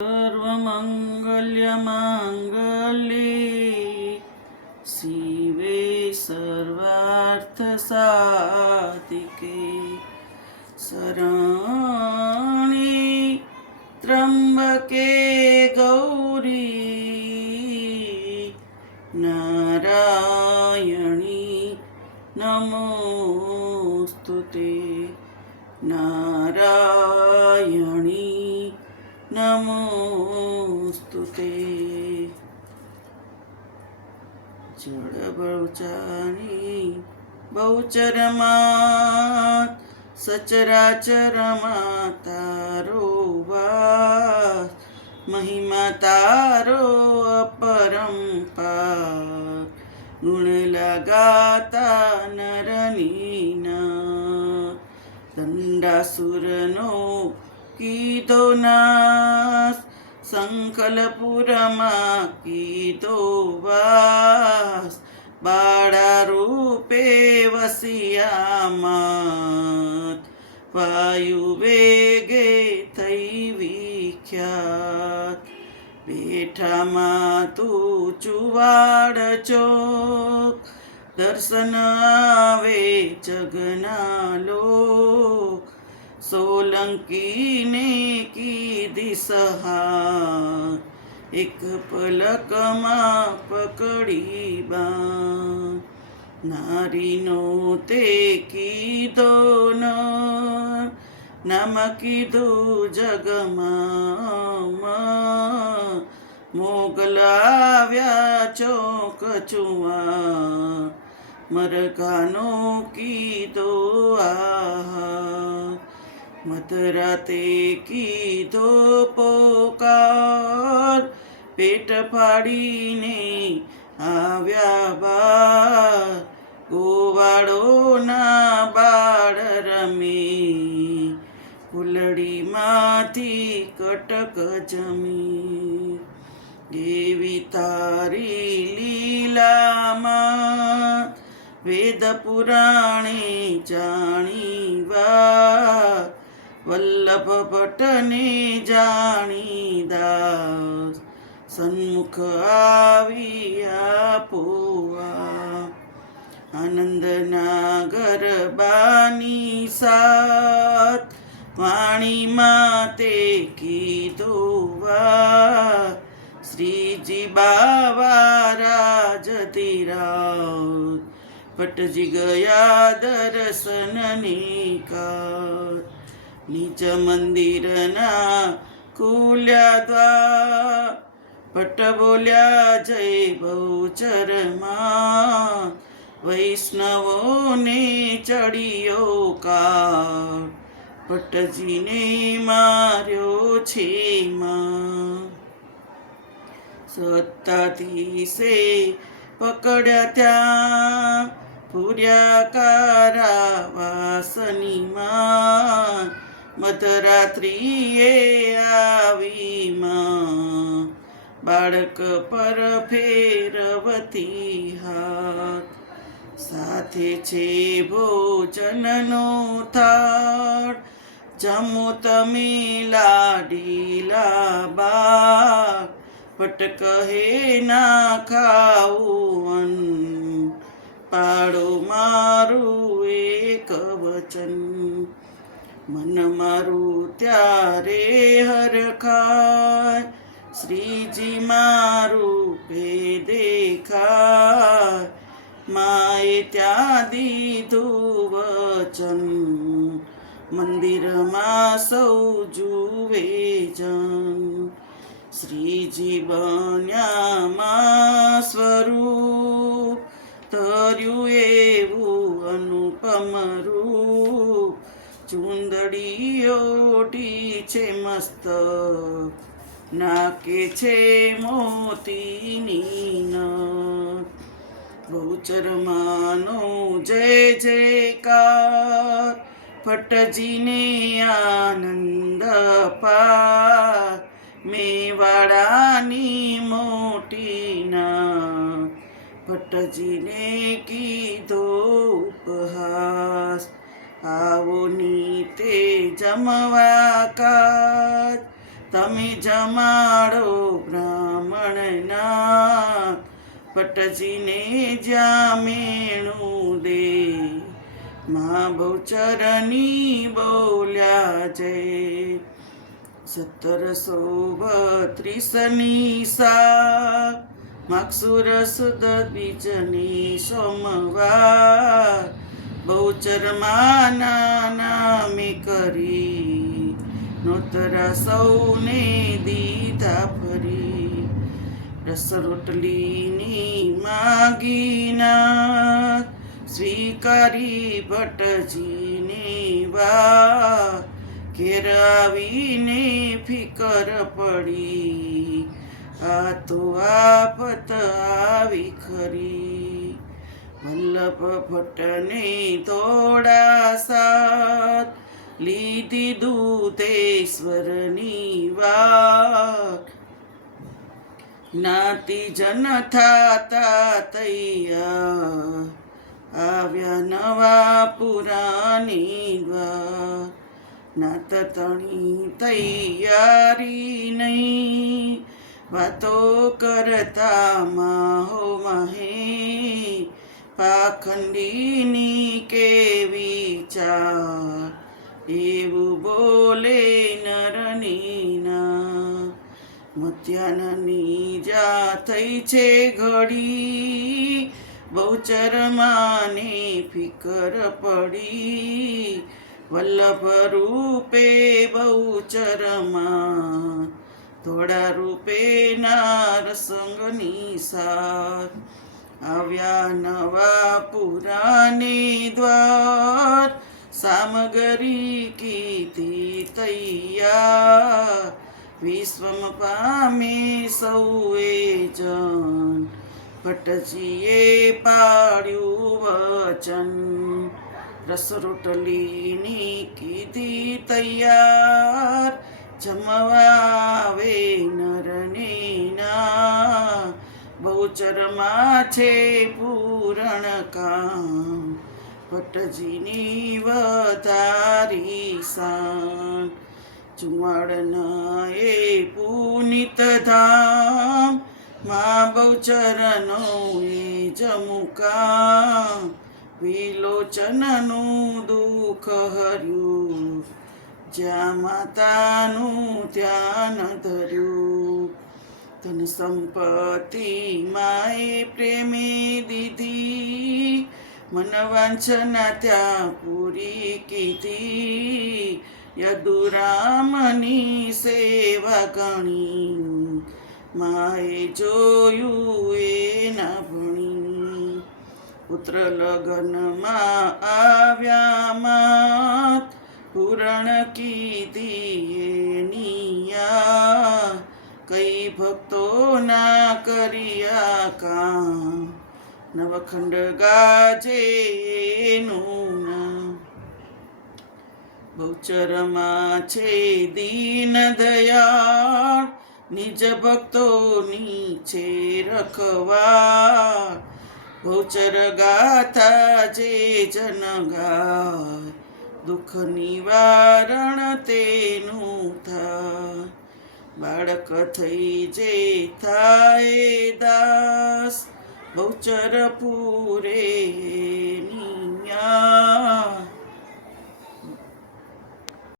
सर्वमङ्गल्यमाङ्गल्ये शिवे सर्वार्थसाधिके शरणे त्र्यम्बके गौरी नारायणी नमोस्तुते नारायणी नमोस्तुते। जड़ बहुचानी बहुचरमात सचराचरमा तारो वास महिमा तारो अपरंपार गुण लगाता नरनीना दंडासुरनो कीधो नाश संकलपुरमा कीधो वास बाळा रूपे वसियामात वायु वेगे થઈ વિખ્યાત બેઠામાં તું ચુવાડ ચોક દર્શન આવે જગના લોક સોલંકીને કીધી સહાર એક પલકમાં પકડી બાણ નારીનો તે કીધો નર નામ કીધું જગમાં મોગલ આવ્યા ચોક ચુવા મરઘાનો કીધો આહાર મધરાતે કીધો પોકાર પેટ ફાડીને આવ્યા બાર ગોવાળોના બાળ રમે ફૂલડીમાંથી કટક જમી દેવી તારી લીલામાં વેદ પુરાણે જાણીવા વલ્લભ ભટ્ટને જાણીદાસ સન્મુખ આવ્યા પોવા આનંદના ગરબાની સાથ વાણીમાં તે કીધો વા શ્રીજી બાવા રાજધીરાવ ભટ્ટજી ગયા દર્શનની કાર નીચ મંદિરના ખુલ્યા દ્વાર ભટ્ટ બોલ્યા જય બહુચરમાં વૈષ્ણવોને ચડિયો કાર ભટ્ટજીને માર્યો છે માં સત્તાધીશે પકડ્યા ત્યાં પૂર્યા કારાવાસનીમાં મધરાત્રિએ આવી માં બાળક પર ફેરવતી હાથ સાથે છે ભોજનનો થાળ જમો તમે લાડીલા બા ભટ્ટ કહે ના ખાવું પાડો મારું એક વચન મન મારું ત્યારે હરખાય શ્રીજી મારું પે દેખાય માએ ત્યાં દીધું વચન મંદિરમાં સૌ જુએ જન શ્રીજી બન્યામાં સ્વરૂપ તર્યું એવું અનુપમ રૂપ ચુંદડી ઓઢી છે મસ્ત નાકે છે મોતીની નથ બહુચરમાનો જય જયકાર ભટ્ટજીને આનંદ પાર મેવાડાની મોટી ના ભટ્ટજીને કીધો ઉપહાસ આવો નીતે જમવા કાજ તમે જમાડો બ્રાહ્મણના ભટ્ટજીને જ્યાં મેણું દે મા બહુચરની બોલ્યા જય 1732 સાલ માગસુર સુદ બીજની સોમવાર બહુચરમાના નામે કરી નોતરા સૌને દીધા ફરી રસ રોટલીની માગીના સ્વીકારી ભટ્ટજીની વાત ઘેર આવીને ફિકર પડી આ તો આફત આવી ખરી વલ્લભ ભટ્ટને થોડા સાથ લીધી દૂધેશ્વરની વાત જ્ઞાતિ જન થાતા તૈયાર આવ્યા નવા પુરાની દ્વાર નાત તણી તૈયારી નહીં વાતો કરતા માહો માહે પાખંડીની કેવી ચાર એવું બોલે નરનીના મધ્યાહ્નની જા થઈ છે ઘડી બહુચરમાને ફિકર પડી વલ્લભ રૂપે બહુચરમાં થોડા રૂપે નારસંગની સાથ આવ્યા નવા પુરાને દ્વાર સામગરી કીધી તૈયાર વિશ્વમ પામે સૌએ જન ભટ્ટજીએ પાડ્યું વચન રસ રોટલીની કીધી તૈયાર જમવાવે નરને ના બહુચરમાં છે પૂરણ કામ ભટ્ટજીની વધારી શાન ચુમાડના એ પુનિત ધામ મા બહુચરનો એ જમુકામ વિલોચનનું દુઃખ હર્યું જ્યાં માતાનું ધ્યાન ધર્યું ધન સંપત્તિ માએ પ્રેમે દીધી મન વાંછના ત્યાં પૂરી કીધી યદુરામની સેવા ગણી માએ જોયું એ ના ભણી પુત્ર લગ્નમાં આવ્યા માત પૂરણ કીધી એની આ કઈ ભક્તોના કર્યા કામ નવખંડ ગાજે એનું નામ બહુચરમાં છે દીન દયાળ નિજ ભક્તોની છે રખવા બહુચર ગાથા જે જન ગાય દુઃખ નિવારણ તેનું થાય બાળક થઈ જે થાય દાસ બહુચર પૂરે નિયા